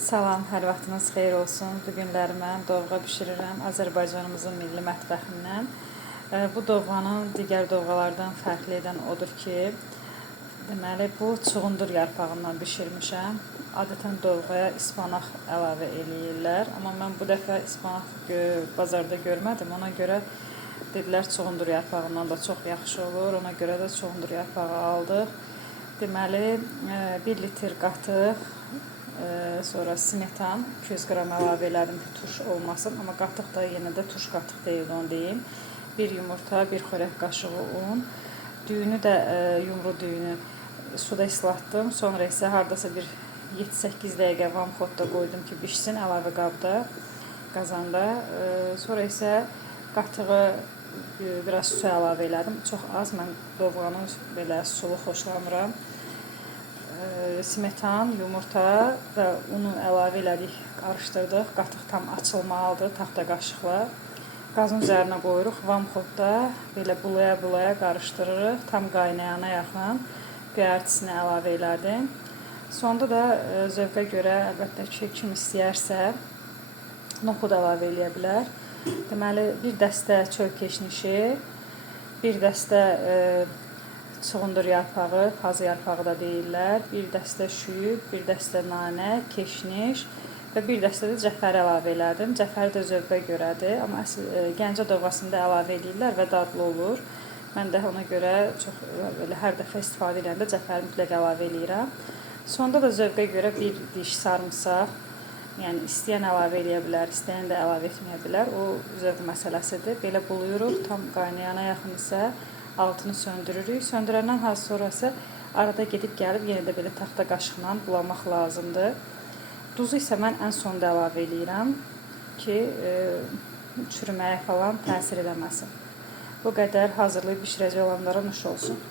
Salam, hər vaxtınız xeyir olsun. Bu günləri mən dovğa bişirirəm Azərbaycanımızın milli mətbəxindən. Bu dovğanın digər dovğalardan fərqli edən odur ki, deməli bu çuğundur yarpağından bişirmişəm. Adətən dovğaya ispanaq əlavə eləyirlər, amma mən bu dəfə ispanaq bazarda görmədim. Ona görə dedilər çuğundur yarpağından da çox yaxşı olur. Ona görə də çuğundur yarpağı aldıq. Deməli 1 litr qatıq, sonra smetan 200 qram əlavə elədim ki, turş olmasın, amma qatıq da yenə də turş qatıq deyil, onu deyim. 1 yumurta, 1 xörək qaşığı un, düyünü də yumru düyünü suda islatdım. Sonra isə hardasa bir 7-8 dəqiqə vamxodda qoydum ki, bişsin əlavə qabda, qazanda. Sonra isə qatığı biraz su əlavə elədim. Çox az, mən dovğanı belə sulu xoşlamıram. Smetan, yumurta və unu əlavə elədik, qarışdırdıq. Qatıq tam açılmalıdır taxta qaşıqla. Qazın üzərinə qoyuruq, vamxodda belə bulaya-bulaya qarışdırırıq. Tam qaynayana yaxın göyərtisini əlavə elədim. Sonda da zövqə görə, əlbəttə ki, kim istəyərsə noxud əlavə eləyə bilər. Deməli, bir dəstə çöl keşnişi, bir dəstə çuğundur yarpağı, pazı yarpağı da deyirlər, bir dəstə şüyüb, bir dəstə nanə, keşniş və bir dəstə də cəfər əlavə elədim. Cəfər də zövqə görədir, amma Gəncə dovğasında əlavə edirlər və dadlı olur. Mən də ona görə çox belə hər dəfə istifadə edəndə cəfəri mütləq əlavə eləyirəm. Sonda da zövqə görə bir diş sarımsaq, yəni istəyən əlavə eləyə bilər, istəyən də əlavə etməyə bilər. O zövq məsələsidir. Belə buluyuruq, tam qaynayana yaxın isə altını söndürürük. Söndürəndən sonrası arada gedib gəlib yenə də belə taxta qaşıqla bulamaq lazımdır. Duzu isə mən ən sonda əlavə eləyirəm ki, çürüməyə falan təsir eləməsin. Bu qədər hazırlayıb bişirəcək olanlara nuş olsun.